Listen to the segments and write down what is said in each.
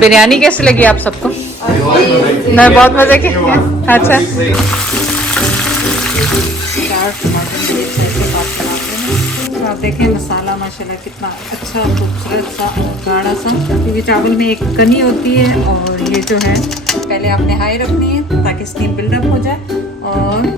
बिरयानी कैसी लगी आप सबको? मैं बहुत मजे की। अच्छा, आप देखें मसाला माशाल्लाह कितना अच्छा खूबसूरत सा गाढ़ा सा, क्योंकि चावल में एक कनी होती है। और ये जो है पहले आपने हाई रखनी है ताकि स्टीम बिल्डअप हो जाए। और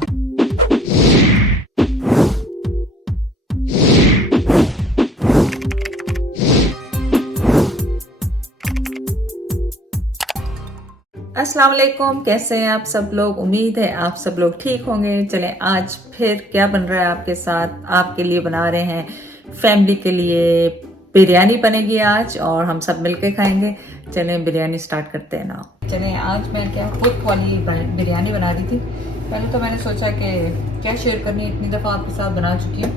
अस्सलाम वालेकुम, कैसे हैं आप सब लोग? उम्मीद है आप सब लोग ठीक होंगे। चलें, आज फिर क्या बन रहा है आपके साथ, आपके लिए बना रहे हैं, फैमिली के लिए बिरयानी बनेगी आज और हम सब मिलके खाएंगे। चलें बिरयानी स्टार्ट करते हैं ना। चलें, आज मैं क्या क्विक वाली बिरयानी बना रही थी। पहले तो मैंने सोचा कि क्या शेयर करनी, इतनी दफ़ा आपके साथ बना चुकी हूँ,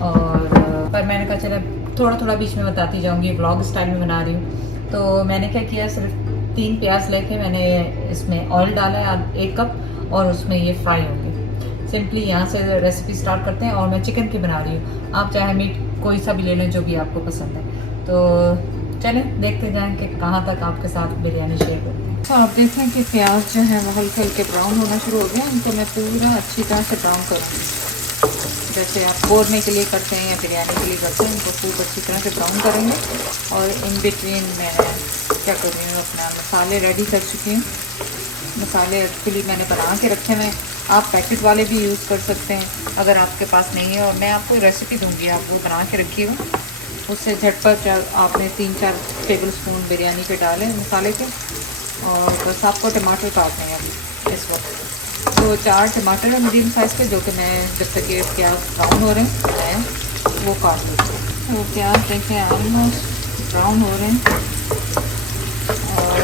और पर मैंने कहा चले थोड़ा थोड़ा बीच में बताती जाऊँगी, व्लॉग स्टाइल में बना रही हूँ। तो मैंने क्या किया, सिर्फ 3 प्याज लेके मैंने इसमें ऑयल डाला है 1 कप, और उसमें ये फ्राई होंगे। सिंपली यहाँ से रेसिपी स्टार्ट करते हैं। और मैं चिकन की बना रही हूँ, आप चाहे मीट कोई सा भी ले लें जो भी आपको पसंद है। तो चलें देखते जाएं कि कहाँ तक आपके साथ बिरयानी शेयर करते हैं। तो आप देखें कि प्याज जो है वो हल्के हल्के ब्राउन होना शुरू हो गया। इनको मैं पूरा अच्छी तरह से ब्राउन करूँगी, जैसे आप कौरमे के लिए करते हैं या बिरयानी के लिए करते हैं। इनको खूब अच्छी तरह से ब्राउन करेंगे। और इन बिटवीन मैं क्या कर रही हूँ, अपना मसाले रेडी कर चुकी हूँ। मसाले एक्चुअली मैंने बना के रखे हैं। आप पैकेट वाले भी यूज़ कर सकते हैं अगर आपके पास नहीं है। और मैं आपको रेसिपी दूंगी, आप वो बना के रखिएगा। उससे झटपट आपने 3-4 टेबल स्पून बिरयानी पे डालें मसाले के। और बस आपको टमाटर काटने हैं अभी इस वक्त। तो 4 टमाटर है मीडियम साइज़ के, जो कि मैं जब तक ये प्याज ब्राउन हो रहे हैं मैं वो काट लेती हूँ। तो प्याज देखें ऑलमोस्ट ब्राउन हो रहे हैं। और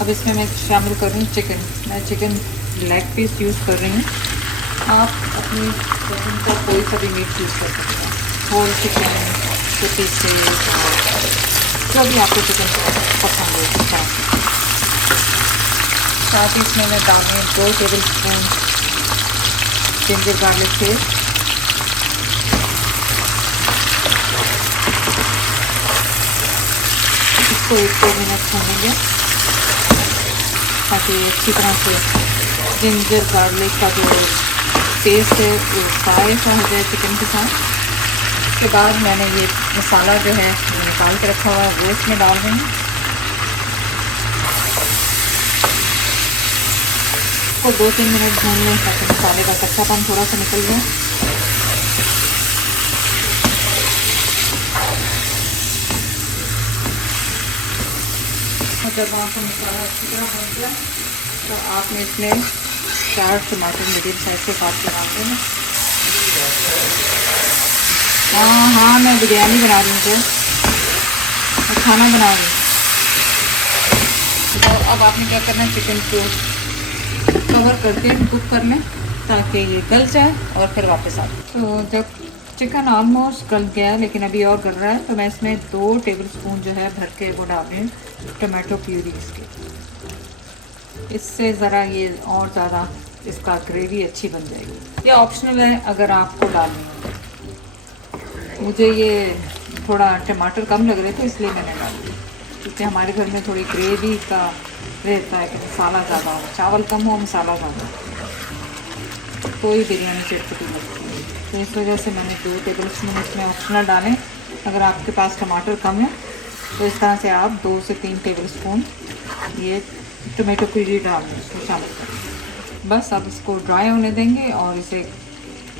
अब इसमें मैं शामिल कर रही हूँ चिकन। मैं चिकन लेग पीस यूज़ कर रही हूँ। आप अपनी पसंद का कोई सा भी मीट यूज़ कर सकते हैं, होल चिकन के पीसेस, जो भी आपको चिकन पसंद हो। साथ ही इसमें मैं डाल रही हूँ 2 table spoon ginger garlic paste. इसको 1-2 मिनट भूनेंगे ताकि अच्छी तरह से जिंजर गार्लिक का जो पेस्ट है वो फ्राई सा हो जाए चिकन के साथ। उसके बाद मैंने ये मसाला जो है निकाल के रखा हुआ है वो इसमें डाल रही हूँ। इसको 2-3 मिनट भून लें ताकि मसाले का कच्चापन थोड़ा सा निकल जाए। जब आपका मसाला अच्छी तरह भून जाए तो आपने इसमें 4 टमाटर मीडियम साइज के काट के डालते हैं। हाँ, मैं बिरयानी बना रही हूँ और खाना बना रही हूँ। तो अब आपने क्या करना है, चिकन को कवर करके कुक कर लें ताकि ये गल जाए और फिर वापस आ जाए। तो जब चिकन ऑलमोस्ट गल गया है लेकिन अभी और गल रहा है, तो मैं इसमें 2 टेबल स्पून जो है भर के वो डाल रही हूँ टमाटो प्यूरी इसके। इससे ज़रा ये और ज़्यादा इसका ग्रेवी अच्छी बन जाएगी। ये ऑप्शनल है अगर आपको डालनी हो। मुझे ये थोड़ा टमाटर कम लग रहे थे इसलिए मैंने डाल दिया, क्योंकि हमारे घर में थोड़ी ग्रेवी का रहता है कि मसाला ज़्यादा हो, चावल कम हो मसाला ज़्यादा, तो ही बिरयानी चटपटी लगती है। तो इस वजह से मैंने 2 टेबल स्पून इसमें ऑप्शनल डालें। अगर आपके पास टमाटर कम है तो इस तरह से आप 2 से 3 टेबल स्पून ये टमाटो प्यूरी डाल दें, इसको शामिल करें। बस अब इसको ड्राई होने देंगे और इसे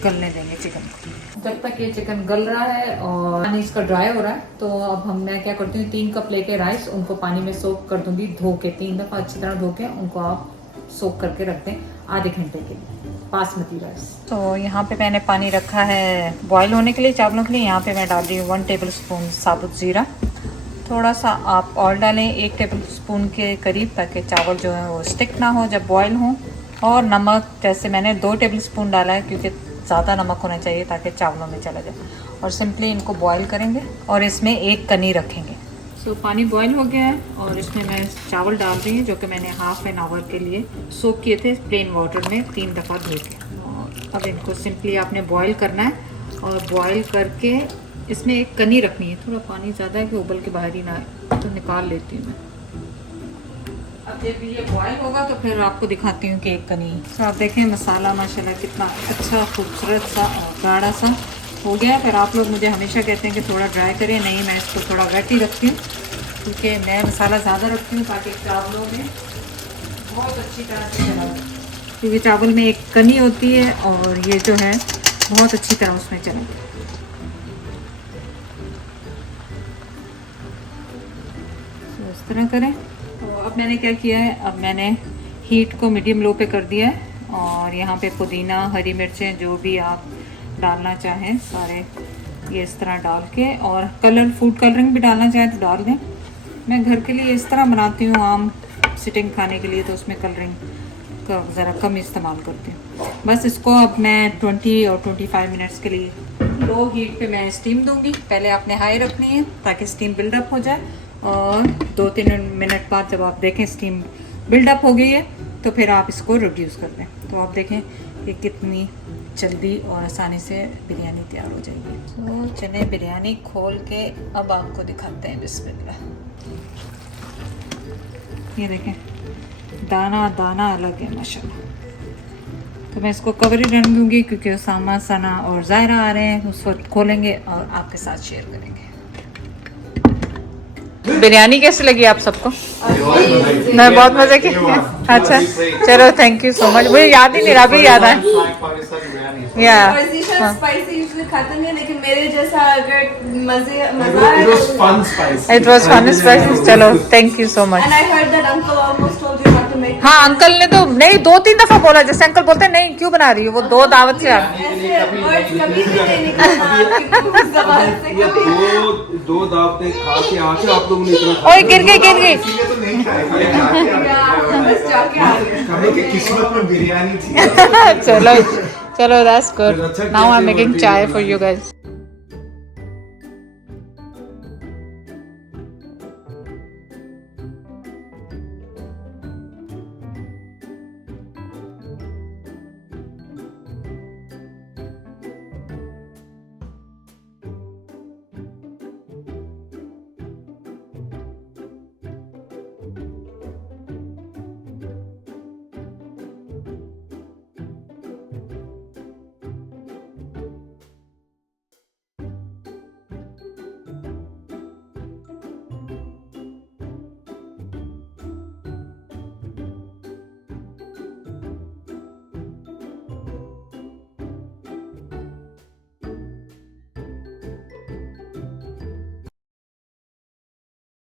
गलने देंगे चिकन को। जब तक ये चिकन गल रहा है और पानी इसका ड्राई हो रहा है, तो अब मैं क्या करती हूँ, 3 कप लेके राइस उनको पानी में सोक कर दूंगी, धो के 3 दफ़ा अच्छी तरह धो के उनको आप सोक करके रख दें आधे घंटे के लिए, बासमती राइस। तो यहाँ पे मैंने पानी रखा है बॉयल होने के लिए चावलों के लिए। यहाँ पे मैं डाल रही हूँ 1 टेबल स्पून साबुत ज़ीरा। थोड़ा सा आप ऑयल डालें 1 टेबल स्पून के करीब, ताकि चावल जो है वो स्टिक ना हो जब बॉयल हो। और नमक जैसे मैंने 2 टेबल स्पून डाला है, क्योंकि ज़्यादा नमक होना चाहिए ताकि चावलों में चला जाए। और सिंपली इनको बॉयल करेंगे और इसमें 1 कनी रखेंगे। सो पानी बॉयल हो गया है और इसमें मैं चावल डाल रही हूँ जो कि मैंने हाफ एन आवर के लिए सोक किए थे प्लेन वाटर में 3 दफ़ा धो के। और अब इनको सिंपली आपने बॉयल करना है, और बॉयल करके इसमें 1 कनी रखनी है। थोड़ा पानी ज़्यादा है कि उबल के बाहर ही ना आए, तो निकाल लेती हूँ मैं। अब जब ये बॉयल होगा तो फिर आपको दिखाती हूँ कि एक कनी। तो आप देखें मसाला माशाल्लाह कितना अच्छा खूबसूरत सा और गाढ़ा सा हो गया। फिर आप लोग मुझे हमेशा कहते हैं कि थोड़ा ड्राई करें, नहीं मैं इसको थोड़ा वेट ही रखती हूँ क्योंकि मैं मसाला ज़्यादा रखती हूँ ताकि चावलों में बहुत अच्छी तरह से चला, क्योंकि चावल में एक कनी होती है और ये जो है बहुत अच्छी तरह उसमें चला। तो इस तरह करें। तो अब मैंने क्या किया है, अब मैंने हीट को मीडियम लो पे कर दिया है और यहाँ पे पुदीना, हरी मिर्चें जो भी आप डालना चाहें सारे ये इस तरह डाल के, और कलर फूड कलरिंग भी डालना चाहें तो डाल दें। मैं घर के लिए इस तरह बनाती हूँ, आम सिटिंग खाने के लिए, तो उसमें कलरिंग का ज़रा कम इस्तेमाल करती हूँ। बस इसको अब मैं 20 और 25 मिनट्स के लिए लो हीट पे मैं स्टीम दूंगी। पहले आपने हाई रखनी है ताकि स्टीम बिल्डअप हो जाए, और 2-3 मिनट बाद जब आप देखें स्टीम बिल्डअप हो गई है तो फिर आप इसको रिड्यूस कर दें। तो आप देखें कि कितनी जल्दी और आसानी से बिरयानी तैयार हो जाएगी। तो चलिए बिरयानी खोल के अब आपको दिखाते हैं। बिस्मिल्लाह। ये देखें दाना दाना अलग है माशाल्लाह। तो मैं इसको कवर ही रहने दूंगी क्योंकि उसामा, सना और ज़ायरा आ रहे हैं, उस वक्त खोलेंगे और आपके साथ शेयर करेंगे। बिरयानी कैसी लगी आप सबको? मैं बहुत मजे की। अच्छा चलो थैंक यू सो मच। मुझे याद ही नहीं रहा, अभी याद आया। या स्पाइसी यूजुअली खाते नहीं, लेकिन मेरे जैसा अगर मजा इट वाज फन स्पाइसी। चलो thank you so much. And I heard that uncle almost told you not to make. हाँ अंकल ने तो नहीं 2-3 दफा बोला, जैसे अंकल बोलते हैं नहीं क्यों बना रही हो, वो 2 दावत से ऐसे words कभी भी नहीं निकलना आपकी मुंह ज़बान से ये कभी। दो दावतें खा के आके आप लोगों ने इतना ओए गिर गई इसीलिए तो नहीं खाया। बस जाके आ गए। खाने की किस्मत में बिरयानी थी। चलो that's good. Now I am making चाय फॉर यू गाइस।